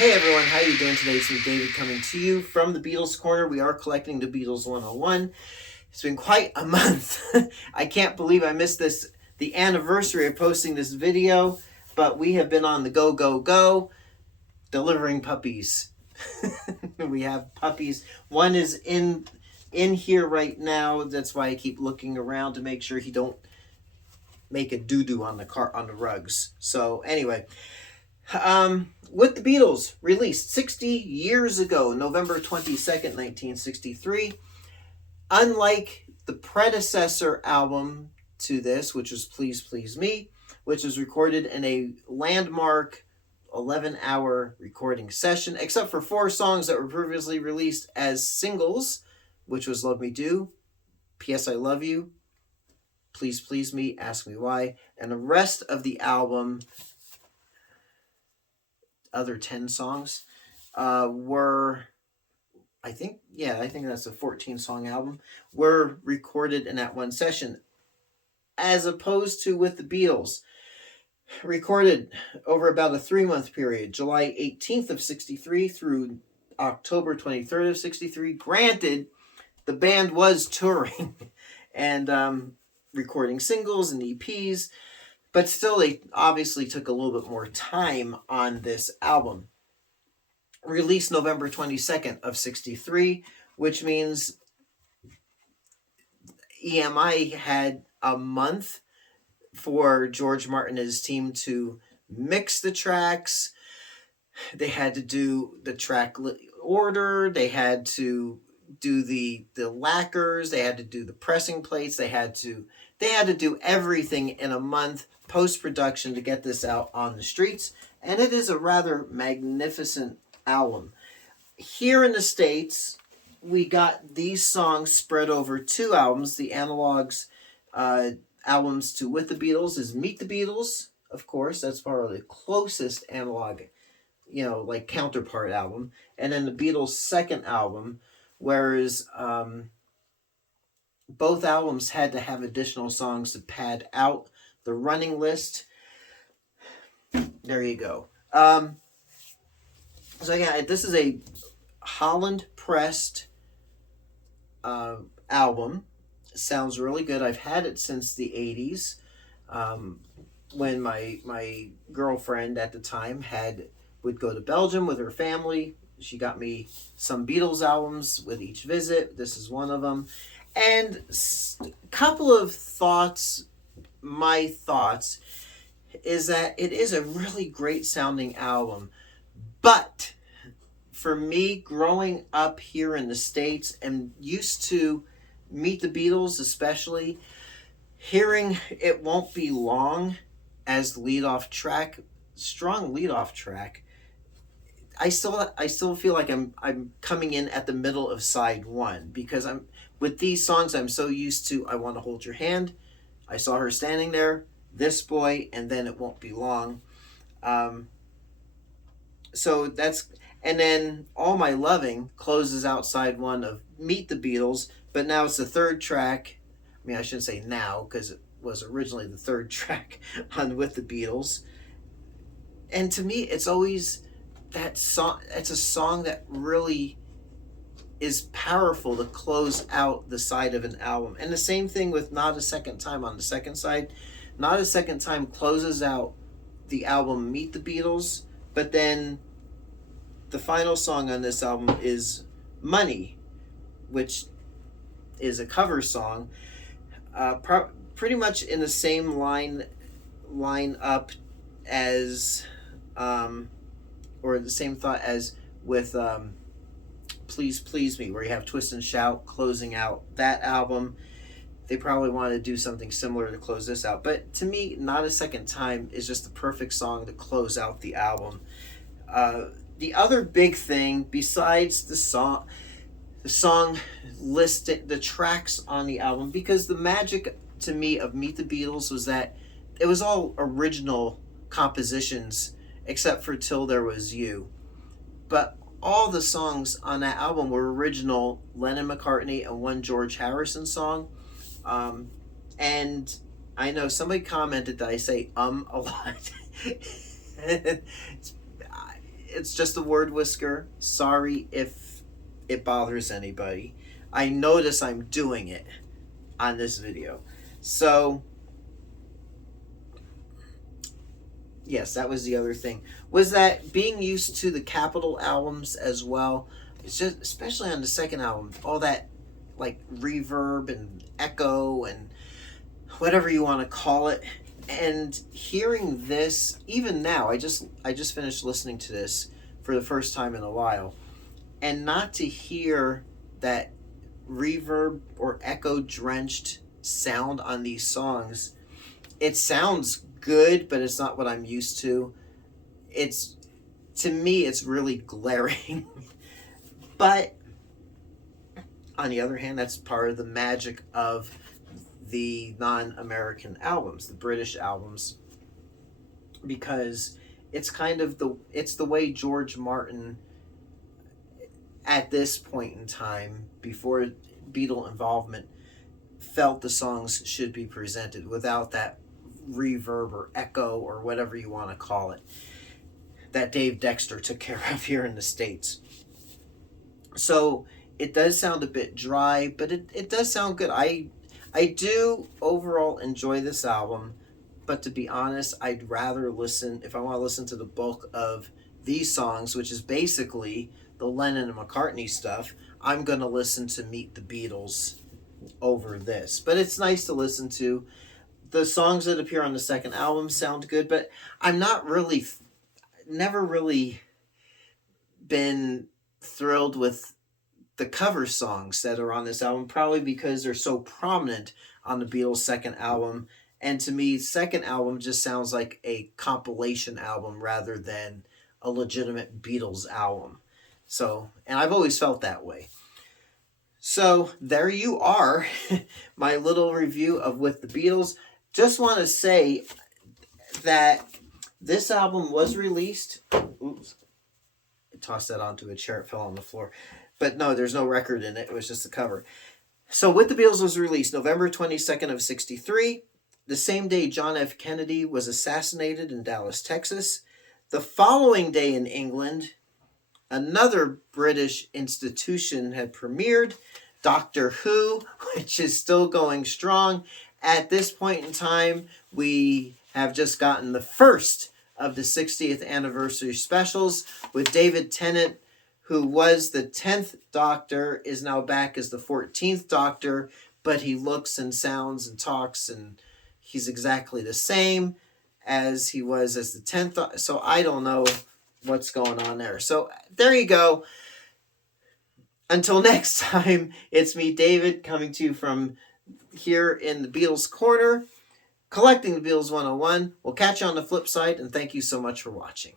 Hey everyone, how you doing today? It's me, David, coming to you from the Beatles Corner. We are collecting the Beatles 101. It's been quite a month. I can't believe I missed the anniversary of posting this video, but we have been on the go, go, go, delivering puppies. We have puppies. One is in here right now. That's why I keep looking around to make sure he don't make a doo-doo on the rugs. So anyway, with the Beatles, released 60 years ago, November 22nd, 1963. Unlike the predecessor album to this, which was Please Please Me, which was recorded in a landmark 11-hour recording session, except for 4 songs that were previously released as singles, which was Love Me Do, P.S. I Love You, Please Please Me, Ask Me Why, and the rest of the album, other 10 songs, were, I think that's a 14-song album, were recorded in that one session, as opposed to with the Beatles, recorded over about a 3-month period, July 18th of 63 through October 23rd of 63. Granted, the band was touring and recording singles and EPs, but still, they obviously took a little bit more time on this album. Released November 22nd of 63, which means EMI had a month for George Martin and his team to mix the tracks. They had to do the track order. They had to do the lacquers. They had to do the pressing plates. They had to do everything in a month post-production to get this out on the streets, and it is a rather magnificent album. Here in the States, we got these songs spread over 2 albums. The analogs albums to With the Beatles is Meet the Beatles, of course. That's probably the closest analog, like counterpart album. And then the Beatles' second album, whereas both albums had to have additional songs to pad out the running list. There you go. So yeah, this is a Holland pressed album. Sounds really good. I've had it since the 80s, when my girlfriend at the time would go to Belgium with her family. She got me some Beatles albums with each visit. This is one of them. And a couple of thoughts, my thoughts, is that it is a really great sounding album. But for me, growing up here in the States and used to Meet the Beatles especially, hearing It Won't Be Long as the leadoff track, strong leadoff track, I still feel like I'm coming in at the middle of side 1, because with these songs I'm so used to I Want to Hold Your Hand, I Saw Her Standing There, This Boy, and then It Won't Be Long. So that's, and then All My Loving closes out side 1 of Meet the Beatles, but now it's the third track. I mean, I shouldn't say now, because it was originally the third track on With the Beatles. And to me, it's always that song. It's a song that really is powerful to close out the side of an album. And the same thing with Not a Second Time on the second side. Not a Second Time closes out the album Meet the Beatles, but then the final song on this album is Money, which is a cover song, pretty much in the same line up as, or the same thought as with Please Please Me, where you have Twist and Shout closing out that album. They probably wanted to do something similar to close this out. But to me, Not a Second Time is just the perfect song to close out the album. The other big thing, besides the song listed, the tracks on the album, because the magic to me of Meet the Beatles was that it was all original compositions, except for Till There Was You. But all the songs on that album were original Lennon-McCartney and one George Harrison song. And I know somebody commented that I say a lot. it's just a word whisker. Sorry if it bothers anybody. I notice I'm doing it on this video. So, yes, that was the other thing. Was that being used to the Capitol albums as well? It's just, especially on the second album, all that like reverb and echo and whatever you want to call it. And hearing this, even now, I just finished listening to this for the first time in a while, and not to hear that reverb or echo drenched sound on these songs, it sounds good, but it's not what I'm used to. It's, to me, it's really glaring. But on the other hand, that's part of the magic of the non-American albums, the British albums, because it's kind of the way George Martin at this point in time, before Beatle involvement, felt the songs should be presented without that reverb or echo or whatever you want to call it that Dave Dexter took care of here in the States. So it does sound a bit dry, but it does sound good. I do overall enjoy this album, but to be honest, I'd rather listen, if I want to listen to the bulk of these songs, which is basically the Lennon and McCartney stuff, I'm going to listen to Meet the Beatles over this. But it's nice to listen to. The songs that appear on the second album sound good, but I'm not really, never really been thrilled with the cover songs that are on this album, probably because they're so prominent on the Beatles' second album. And to me, second album just sounds like a compilation album rather than a legitimate Beatles album. So, and I've always felt that way. So there you are, my little review of With the Beatles. Just want to say that this album was released. Oops. I tossed that onto a chair. It fell on the floor. But no, there's no record in it. It was just a cover. So With the Beatles was released November 22nd of 63. The same day John F. Kennedy was assassinated in Dallas, Texas. The following day in England, another British institution had premiered, Doctor Who, which is still going strong. At this point in time, we have just gotten the first of the 60th anniversary specials with David Tennant, who was the 10th Doctor, is now back as the 14th Doctor, but he looks and sounds and talks, and he's exactly the same as he was as the 10th. So I don't know what's going on there. So there you go. Until next time, it's me, David, coming to you from here in the Beatles Corner, collecting the Beatles 101. We'll catch you on the flip side, and thank you so much for watching.